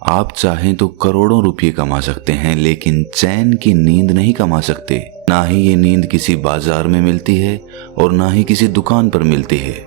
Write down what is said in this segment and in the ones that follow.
आप चाहें तो करोड़ों रुपये कमा सकते हैं, लेकिन चैन की नींद नहीं कमा सकते। ना ही ये नींद किसी बाजार में मिलती है और ना ही किसी दुकान पर मिलती है।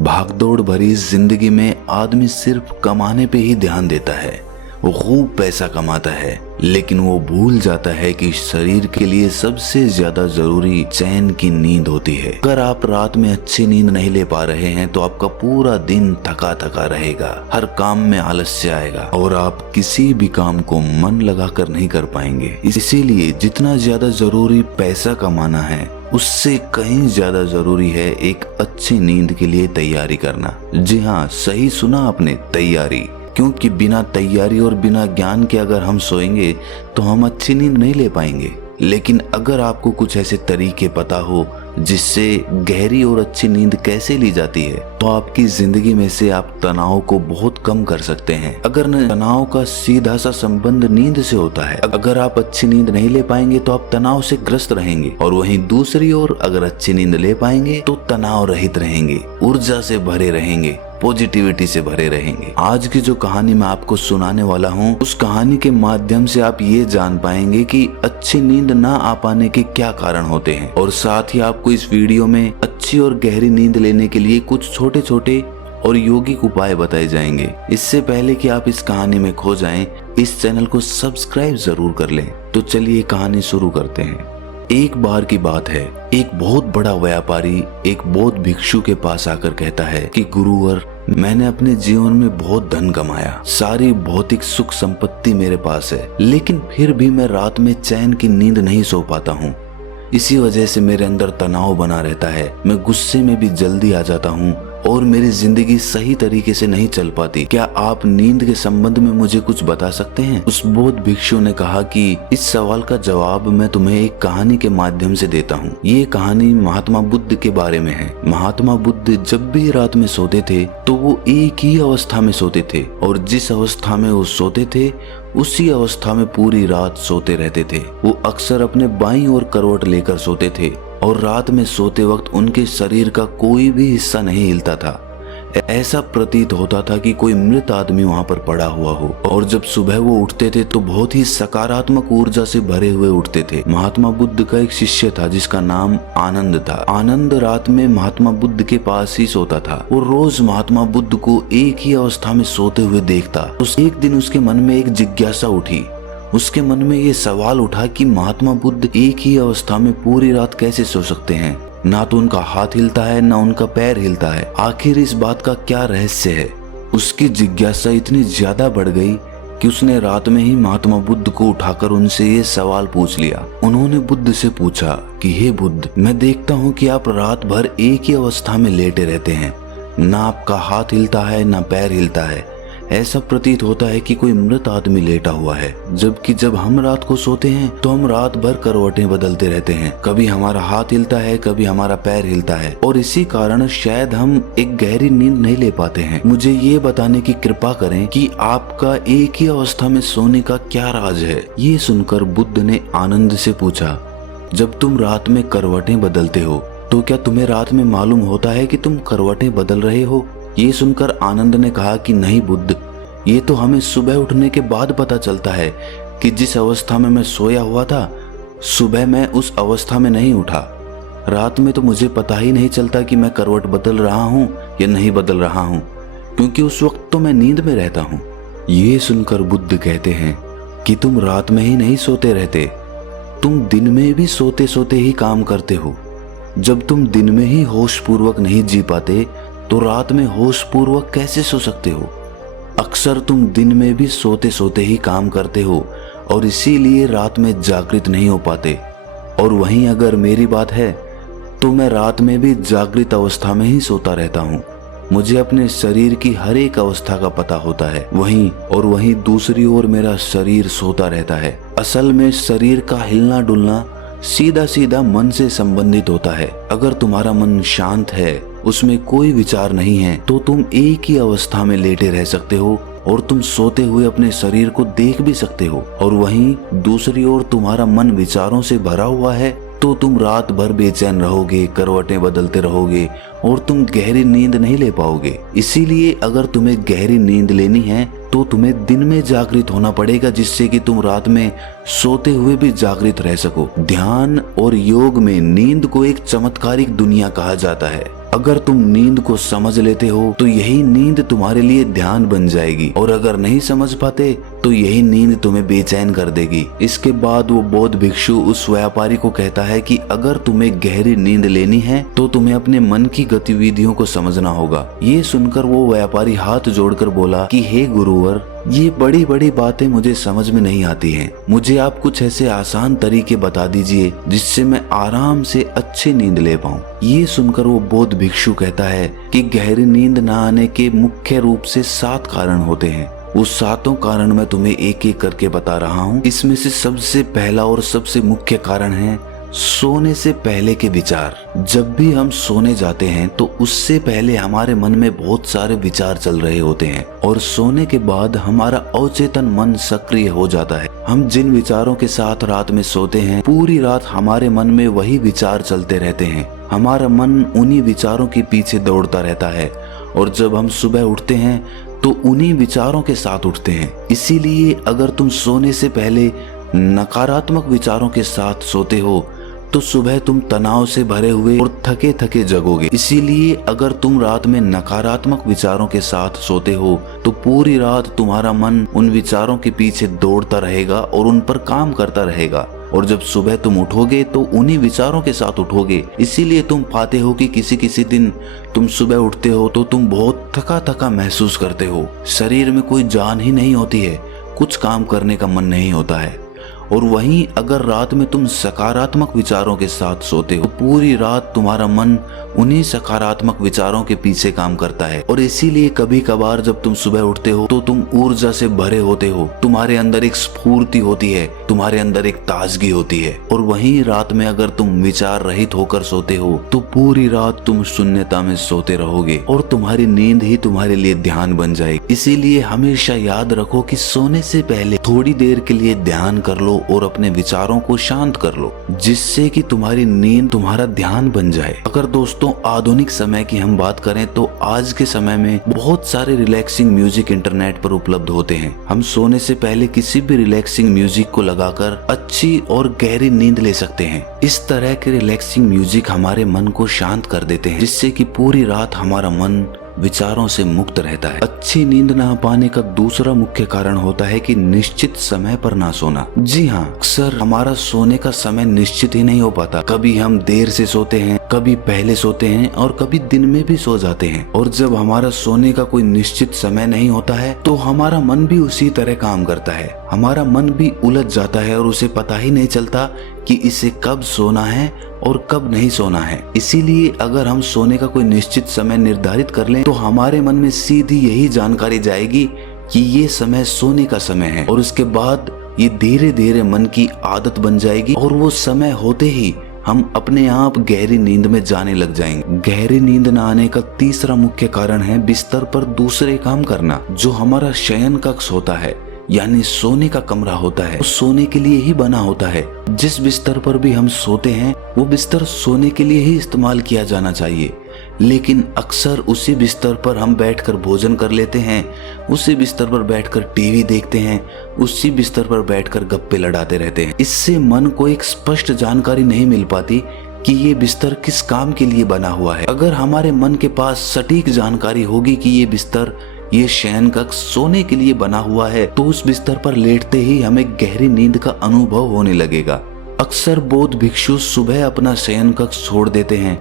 भागदौड़ भरी जिंदगी में आदमी सिर्फ कमाने पे ही ध्यान देता है। वो खूब पैसा कमाता है, लेकिन वो भूल जाता है कि शरीर के लिए सबसे ज्यादा जरूरी चैन की नींद होती है। अगर आप रात में अच्छी नींद नहीं ले पा रहे हैं तो आपका पूरा दिन थका थका रहेगा, हर काम में आलस्य आएगा और आप किसी भी काम को मन लगाकर नहीं कर पाएंगे। इसीलिए जितना ज्यादा जरूरी पैसा कमाना है, उससे कहीं ज्यादा जरूरी है एक अच्छी नींद के लिए तैयारी करना। जी हाँ, सही सुना आपने, तैयारी। क्योंकि बिना तैयारी और बिना ज्ञान के अगर हम सोएंगे तो हम अच्छी नींद नहीं ले पाएंगे। लेकिन अगर आपको कुछ ऐसे तरीके पता हो जिससे गहरी और अच्छी नींद कैसे ली जाती है, तो आपकी जिंदगी में से आप तनाव को बहुत कम कर सकते हैं। अगर तनाव का सीधा सा संबंध नींद से होता है। अगर आप अच्छी नींद नहीं ले पाएंगे तो आप तनाव से ग्रस्त रहेंगे, और वहीं दूसरी ओर अगर अच्छी नींद ले पाएंगे तो तनाव रहित रहेंगे, ऊर्जा से भरे रहेंगे, पॉजिटिविटी से भरे रहेंगे। आज की जो कहानी मैं आपको सुनाने वाला हूँ, उस कहानी के माध्यम से आप ये जान पाएंगे कि अच्छी नींद ना आ पाने के क्या कारण होते हैं, और साथ ही आपको इस वीडियो में अच्छी और गहरी नींद लेने के लिए कुछ छोटे छोटे और योगिक उपाय बताए जाएंगे। इससे पहले कि आप इस कहानी में खो जाएं, इस चैनल को सब्सक्राइब जरूर कर लें। तो चलिए कहानी शुरू करते हैं। एक बार की बात है, एक बहुत बड़ा व्यापारी एक बौद्ध भिक्षु के पास आकर कहता है कि गुरुवर, मैंने अपने जीवन में बहुत धन कमाया, सारी भौतिक सुख संपत्ति मेरे पास है, लेकिन फिर भी मैं रात में चैन की नींद नहीं सो पाता हूँ। इसी वजह से मेरे अंदर तनाव बना रहता है, मैं गुस्से में भी जल्दी आ जाता हूँ और मेरी जिंदगी सही तरीके से नहीं चल पाती। क्या आप नींद के संबंध में मुझे कुछ बता सकते हैं? उस बौद्ध भिक्षु ने कहा कि इस सवाल का जवाब मैं तुम्हें एक कहानी के माध्यम से देता हूँ। ये कहानी महात्मा बुद्ध के बारे में है। महात्मा बुद्ध जब भी रात में सोते थे तो वो एक ही अवस्था में सोते थे, और जिस अवस्था में वो सोते थे उसी अवस्था में पूरी रात सोते रहते थे। वो अक्सर अपने बाईं ओर करवट लेकर सोते थे और रात में सोते वक्त उनके शरीर का कोई भी हिस्सा नहीं हिलता था। ऐसा प्रतीत होता था कि कोई मृत आदमी वहां पर पड़ा हुआ हो, और जब सुबह वो उठते थे तो बहुत ही सकारात्मक ऊर्जा से भरे हुए उठते थे। महात्मा बुद्ध का एक शिष्य था जिसका नाम आनंद था। आनंद रात में महात्मा बुद्ध के पास ही सोता था। वो रोज महात्मा बुद्ध को एक ही अवस्था में सोते हुए देखता। एक दिन उसके मन में एक जिज्ञासा उठी। उसके मन में ये सवाल उठा कि महात्मा बुद्ध एक ही अवस्था में पूरी रात कैसे सो सकते हैं? ना तो उनका हाथ हिलता है, ना उनका पैर हिलता है। आखिर इस बात का क्या रहस्य है? उसकी जिज्ञासा इतनी ज्यादा बढ़ गई कि उसने रात में ही महात्मा बुद्ध को उठाकर उनसे ये सवाल पूछ लिया। उन्होंने बुद्ध से पूछा कि हे बुद्ध, मैं देखता हूँ कि आप रात भर एक ही अवस्था में लेटे रहते हैं, ना आपका हाथ हिलता है ना पैर हिलता है। ऐसा प्रतीत होता है कि कोई मृत आदमी लेटा हुआ है। जबकि जब हम रात को सोते हैं तो हम रात भर करवटें बदलते रहते हैं, कभी हमारा हाथ हिलता है, कभी हमारा पैर हिलता है, और इसी कारण शायद हम एक गहरी नींद नहीं ले पाते हैं। मुझे ये बताने की कृपा करें कि आपका एक ही अवस्था में सोने का क्या राज है? ये सुनकर बुद्ध ने आनंद से पूछा, जब तुम रात में करवटें बदलते हो तो क्या तुम्हें रात में मालूम होता है कि तुम करवटें बदल रहे हो? ये सुनकर आनंद ने कहा कि नहीं बुद्ध, ये तो हमें सुबह उठने के बाद पता चलता है कि जिस अवस्था में मैं सोया हुआ था, सुबह मैं उस अवस्था में नहीं उठा। रात में तो मुझे पता ही नहीं चलता कि मैं करवट बदल रहा हूँ या नहीं बदल रहा हूँ, क्योंकि उस वक्त तो मैं नींद में रहता हूँ। ये सुनकर बुद्ध कहते हैं कि तुम रात में ही नहीं सोते रहते, तुम दिन में भी सोते सोते ही काम करते हो। जब तुम दिन में ही होश पूर्वक नहीं जी पाते तो रात में होश पूर्वक कैसे सो सकते हो? अक्सर तुम दिन में भी सोते सोते ही काम करते हो और इसीलिए रात में जागृत नहीं हो पाते। और वहीं अगर मेरी बात है तो मैं रात में भी जागृत अवस्था में ही सोता रहता हूँ। मुझे अपने शरीर की हर एक अवस्था का पता होता है। वहीं दूसरी ओर मेरा शरीर सोता रहता है। असल में शरीर का हिलना डुलना सीधा सीधा मन से संबंधित होता है। अगर तुम्हारा मन शांत है, उसमें कोई विचार नहीं है, तो तुम एक ही अवस्था में लेटे रह सकते हो और तुम सोते हुए अपने शरीर को देख भी सकते हो। और वहीं दूसरी ओर तुम्हारा मन विचारों से भरा हुआ है तो तुम रात भर बेचैन रहोगे, करवटें बदलते रहोगे और तुम गहरी नींद नहीं ले पाओगे। इसीलिए अगर तुम्हें गहरी नींद लेनी है तो तुम्हें दिन में जागृत होना पड़ेगा, जिससे कि तुम रात में सोते हुए भी जागृत रह सको। ध्यान और योग में नींद को एक चमत्कारिक दुनिया कहा जाता है। अगर तुम नींद को समझ लेते हो तो यही नींद तुम्हारे लिए ध्यान बन जाएगी, और अगर नहीं समझ पाते तो यही नींद तुम्हें बेचैन कर देगी। इसके बाद वो बौद्ध भिक्षु उस व्यापारी को कहता है कि अगर तुम्हें गहरी नींद लेनी है तो तुम्हें अपने मन की गतिविधियों को समझना होगा। ये सुनकर वो व्यापारी हाथ जोड़कर बोला कि हे गुरुवर, ये बड़ी बड़ी बातें मुझे समझ में नहीं आती हैं। मुझे आप कुछ ऐसे आसान तरीके बता दीजिए जिससे मैं आराम से अच्छी नींद ले पाऊं। ये सुनकर वो बौद्ध भिक्षु कहता है कि गहरी नींद न आने के मुख्य रूप से 7 कारण होते हैं। उस 7 कारण मैं तुम्हें एक एक करके बता रहा हूँ। इसमें से सबसे पहला और सबसे मुख्य कारण है सोने से पहले के विचार। जब भी हम सोने जाते हैं तो उससे पहले हमारे मन में बहुत सारे विचार चल रहे होते हैं, और सोने के बाद हमारा अवचेतन मन सक्रिय हो जाता है। हम जिन विचारों के साथ रात में सोते हैं, पूरी रात हमारे मन में वही विचार चलते रहते हैं। हमारा मन उन्हीं विचारों के पीछे दौड़ता रहता है, और जब हम सुबह उठते हैं तो उन्हीं विचारों के साथ उठते हैं। इसीलिए अगर तुम सोने से पहले नकारात्मक विचारों के साथ सोते हो तो सुबह तुम तनाव से भरे हुए और थके थके जगोगे। इसीलिए अगर तुम रात में नकारात्मक विचारों के साथ सोते हो तो पूरी रात तुम्हारा मन उन विचारों के पीछे दौड़ता रहेगा और उन पर काम करता रहेगा, और जब सुबह तुम उठोगे तो उन्हीं विचारों के साथ उठोगे। इसीलिए तुम पाते हो कि किसी किसी दिन तुम सुबह उठते हो तो तुम बहुत थका थका महसूस करते हो, शरीर में कोई जान ही नहीं होती है, कुछ काम करने का मन नहीं होता है। और वहीं अगर रात में तुम सकारात्मक विचारों के साथ सोते हो, पूरी रात तुम्हारा मन उन्हीं सकारात्मक विचारों के पीछे काम करता है, और इसीलिए कभी कभार जब तुम सुबह उठते हो तो तुम ऊर्जा से भरे होते हो, तुम्हारे अंदर एक स्फूर्ति होती है, तुम्हारे अंदर एक ताजगी होती है। और वहीं रात में अगर तुम विचार रहित होकर सोते हो तो पूरी रात तुम शून्यता में सोते रहोगे, और तुम्हारी नींद ही तुम्हारे लिए ध्यान बन जाएगी। इसीलिए हमेशा याद रखो कि सोने से पहले थोड़ी देर के लिए ध्यान कर लो और अपने विचारों को शांत कर लो, जिससे कि तुम्हारी नींद तुम्हारा ध्यान बन जाए। अगर दोस्तों आधुनिक समय की हम बात करें तो आज के समय में बहुत सारे रिलैक्सिंग म्यूजिक इंटरनेट पर उपलब्ध होते हैं। हम सोने से पहले किसी भी रिलैक्सिंग म्यूजिक को लगाकर अच्छी और गहरी नींद ले सकते हैं। इस तरह के रिलैक्सिंग म्यूजिक हमारे मन को शांत कर देते हैं, जिससे कि पूरी रात हमारा मन विचारों से मुक्त रहता है। अच्छी नींद ना पाने का दूसरा मुख्य कारण होता है कि निश्चित समय पर ना सोना। जी हाँ, अक्सर हमारा सोने का समय निश्चित ही नहीं हो पाता। कभी हम देर से सोते हैं, कभी पहले सोते हैं, और कभी दिन में भी सो जाते हैं। और जब हमारा सोने का कोई निश्चित समय नहीं होता है तो हमारा मन भी उसी तरह काम करता है। हमारा मन भी उलझ जाता है और उसे पता ही नहीं चलता कि इसे कब सोना है और कब नहीं सोना है। इसीलिए अगर हम सोने का कोई निश्चित समय निर्धारित कर लें तो हमारे मन में सीधी यही जानकारी जाएगी कि ये समय सोने का समय है, और उसके बाद ये धीरे धीरे मन की आदत बन जाएगी, और वो समय होते ही हम अपने आप गहरी नींद में जाने लग जाएंगे। गहरी नींद न आने का तीसरा मुख्य कारण है बिस्तर पर दूसरे काम करना। जो हमारा शयन कक्ष होता है, यानी सोने का कमरा होता है, वो सोने के लिए ही बना होता है। जिस बिस्तर पर भी हम सोते हैं वो बिस्तर सोने के लिए ही इस्तेमाल किया जाना चाहिए, लेकिन अक्सर उसी बिस्तर पर हम बैठकर भोजन कर लेते हैं, उसी बिस्तर पर बैठकर टीवी देखते हैं, उसी बिस्तर पर बैठकर गप्पे लड़ाते रहते हैं। इससे मन को एक स्पष्ट जानकारी नहीं मिल पाती कि ये बिस्तर किस काम के लिए बना हुआ है। अगर हमारे मन के पास सटीक जानकारी होगी कि ये बिस्तर, ये शयन कक्ष सोने के लिए बना हुआ है, तो उस बिस्तर पर लेटते ही हमें गहरी नींद का अनुभव होने लगेगा। अक्सर बौद्ध भिक्षु सुबह अपना शयन कक्ष छोड़ देते हैं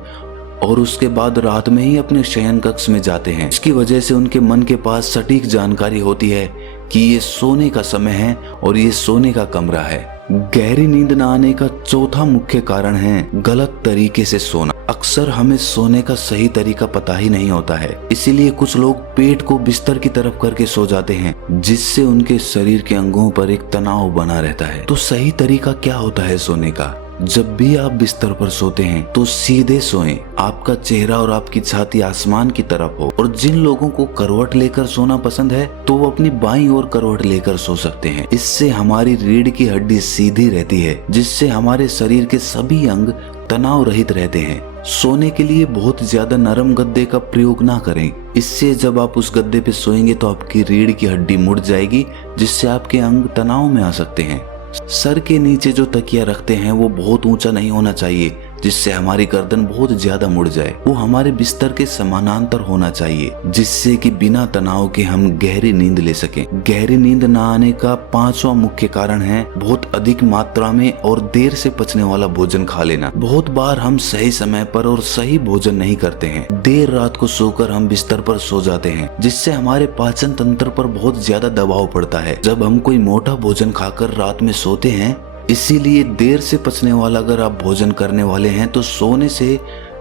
और उसके बाद रात में ही अपने शयन कक्ष में जाते हैं। इसकी वजह से उनके मन के पास सटीक जानकारी होती है कि ये सोने का समय है और ये सोने का कमरा है। गहरी नींद न आने का चौथा मुख्य कारण है गलत तरीके से सोना। अक्सर हमें सोने का सही तरीका पता ही नहीं होता है, इसीलिए कुछ लोग पेट को बिस्तर की तरफ करके सो जाते हैं, जिससे उनके शरीर के अंगों पर एक तनाव बना रहता है। तो सही तरीका क्या होता है सोने का? जब भी आप बिस्तर पर सोते हैं तो सीधे सोएं, आपका चेहरा और आपकी छाती आसमान की तरफ हो। और जिन लोगों को करवट लेकर सोना पसंद है तो वो अपनी बाईं ओर करवट लेकर सो सकते हैं। इससे हमारी रीढ़ की हड्डी सीधी रहती है, जिससे हमारे शरीर के सभी अंग तनाव रहित रहते हैं। सोने के लिए बहुत ज्यादा नरम गद्दे का प्रयोग ना करें। इससे जब आप उस गद्दे पे सोएंगे तो आपकी रीढ़ की हड्डी मुड़ जाएगी, जिससे आपके अंग तनाव में आ सकते हैं। सर के नीचे जो तकिया रखते हैं वो बहुत ऊंचा नहीं होना चाहिए, जिससे हमारी गर्दन बहुत ज्यादा मुड़ जाए। वो हमारे बिस्तर के समानांतर होना चाहिए, जिससे कि बिना तनाव के हम गहरी नींद ले सकें। गहरी नींद न आने का 5वां मुख्य कारण है बहुत अधिक मात्रा में और देर से पचने वाला भोजन खा लेना। बहुत बार हम सही समय पर और सही भोजन नहीं करते हैं। देर रात को सोकर हम बिस्तर पर सो जाते हैं, जिससे हमारे पाचन तंत्र पर बहुत ज्यादा दबाव पड़ता है जब हम कोई मोटा भोजन खाकर रात में सोते हैं। इसीलिए देर से पचने वाला अगर आप भोजन करने वाले हैं तो सोने से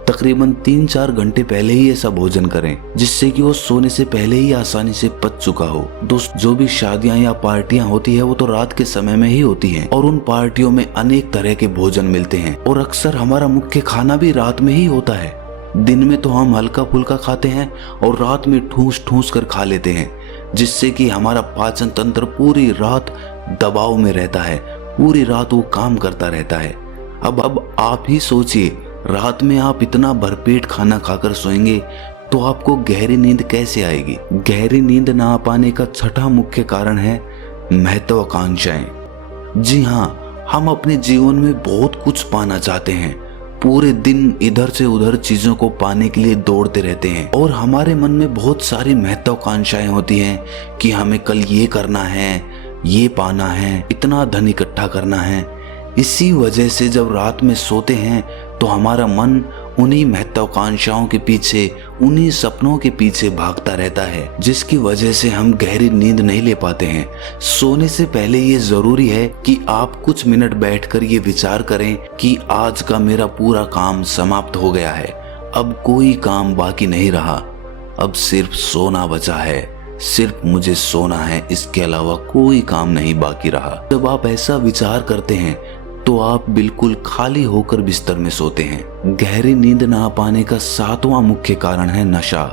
तकरीबन 3-4 घंटे पहले ही ऐसा भोजन करें, जिससे कि वो सोने से पहले ही आसानी से पच चुका हो। दोस्त, जो भी शादियां या पार्टियां होती है वो तो रात के समय में ही होती हैं, और उन पार्टियों में अनेक तरह के भोजन मिलते हैं और अक्सर हमारा मुख्य खाना भी रात में ही होता है। दिन में तो हम हल्का फुल्का खाते हैं और रात में ठूस ठूस कर खा लेते हैं, जिससे कि हमारा पाचन तंत्र पूरी रात दबाव में रहता है, पूरी रात वो काम करता रहता है। अब आप ही सोचिए, रात में आप इतना भरपेट खाना खाकर सोएंगे तो आपको गहरी नींद कैसे आएगी। गहरी नींद ना आ पाने का 6वां मुख्य कारण है महत्वाकांक्षाएं। जी हाँ, हम अपने जीवन में बहुत कुछ पाना चाहते हैं। पूरे दिन इधर से उधर चीजों को पाने के लिए दौड़ते रहते हैं और हमारे मन में बहुत सारी महत्वाकांक्षाएं होती हैं कि हमें कल ये करना है, ये पाना है, इतना धन इकट्ठा करना है। इसी वजह से जब रात में सोते हैं तो हमारा मन उन्हीं महत्वाकांक्षाओं के पीछे, उन्हीं सपनों के पीछे भागता रहता है, जिसकी वजह से हम गहरी नींद नहीं ले पाते हैं। सोने से पहले ये जरूरी है कि आप कुछ मिनट बैठकर ये विचार करें कि आज का मेरा पूरा काम समाप्त हो गया है, अब कोई काम बाकी नहीं रहा, अब सिर्फ सोना बचा है, सिर्फ मुझे सोना है, इसके अलावा कोई काम नहीं बाकी रहा। जब आप ऐसा विचार करते हैं तो आप बिल्कुल खाली होकर बिस्तर में सोते हैं। गहरी नींद ना आ पाने का 7वां मुख्य कारण है नशा।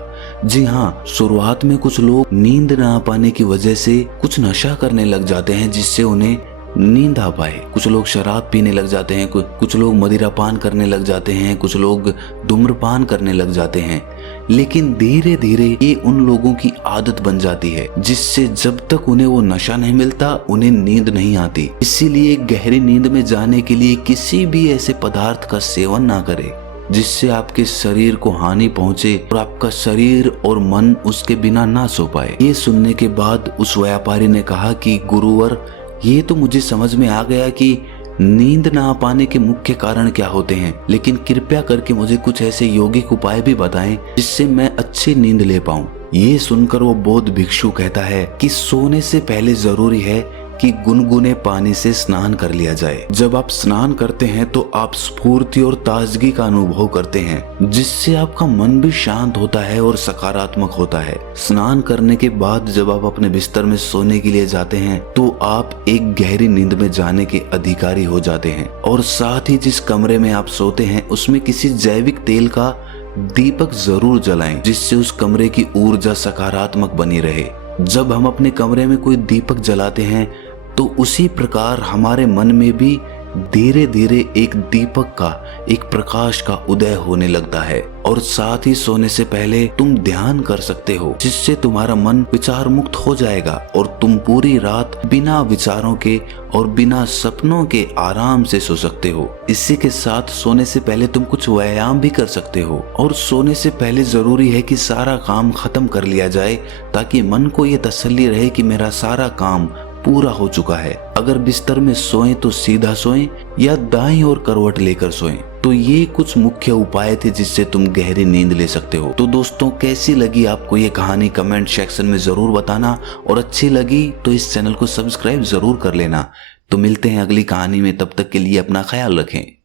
जी हाँ, शुरुआत में कुछ लोग नींद ना आ पाने की वजह से कुछ नशा करने लग जाते हैं, जिससे उन्हें नींद आ पाए। कुछ लोग शराब पीने लग जाते हैं, कुछ लोग मदिरापान करने लग जाते हैं, कुछ लोग धूम्रपान करने लग जाते हैं। लेकिन धीरे धीरे ये उन लोगों की आदत बन जाती है, जिससे जब तक उन्हें वो नशा नहीं मिलता उन्हें नींद नहीं आती। इसीलिए गहरी नींद में जाने के लिए किसी भी ऐसे पदार्थ का सेवन ना करें जिससे आपके शरीर को हानि पहुंचे और आपका शरीर और मन उसके बिना ना सो पाए। ये सुनने के बाद उस व्यापारी ने कहा कि गुरुवर, ये तो मुझे समझ में आ गया कि नींद ना आ पाने के मुख्य कारण क्या होते हैं, लेकिन कृपया करके मुझे कुछ ऐसे यौगिक उपाय भी बताएं जिससे मैं अच्छी नींद ले पाऊं। ये सुनकर वो बौद्ध भिक्षु कहता है कि सोने से पहले जरूरी है कि गुनगुने पानी से स्नान कर लिया जाए। जब आप स्नान करते हैं तो आप स्फूर्ति और ताजगी का अनुभव करते हैं, जिससे आपका मन भी शांत होता है और सकारात्मक होता है। स्नान करने के बाद जब आप अपने बिस्तर में सोने के लिए जाते हैं तो आप एक गहरी नींद में जाने के अधिकारी हो जाते हैं। और साथ ही जिस कमरे में आप सोते हैं उसमें किसी जैविक तेल का दीपक जरूर जलाएं, जिससे उस कमरे की ऊर्जा सकारात्मक बनी रहे। जब हम अपने कमरे में कोई दीपक जलाते हैं तो उसी प्रकार हमारे मन में भी धीरे धीरे एक दीपक का, एक प्रकाश का उदय होने लगता है। और साथ ही सोने से पहले तुम ध्यान कर सकते हो, जिससे तुम्हारा मन विचार मुक्त हो जाएगा और तुम पूरी रात बिना विचारों के और बिना सपनों के आराम से सो सकते हो। इसी के साथ सोने से पहले तुम कुछ व्यायाम भी कर सकते हो। और सोने से पहले जरूरी है कि सारा काम खत्म कर लिया जाए, ताकि मन को ये तसल्ली रहे कि मेरा सारा काम पूरा हो चुका है। अगर बिस्तर में सोएं तो सीधा सोएं या दाईं ओर करवट लेकर सोएं। तो ये कुछ मुख्य उपाय थे जिससे तुम गहरी नींद ले सकते हो। तो दोस्तों, कैसी लगी आपको ये कहानी कमेंट सेक्शन में जरूर बताना, और अच्छी लगी तो इस चैनल को सब्सक्राइब जरूर कर लेना। तो मिलते हैं अगली कहानी में, तब तक के लिए अपना ख्याल रखें।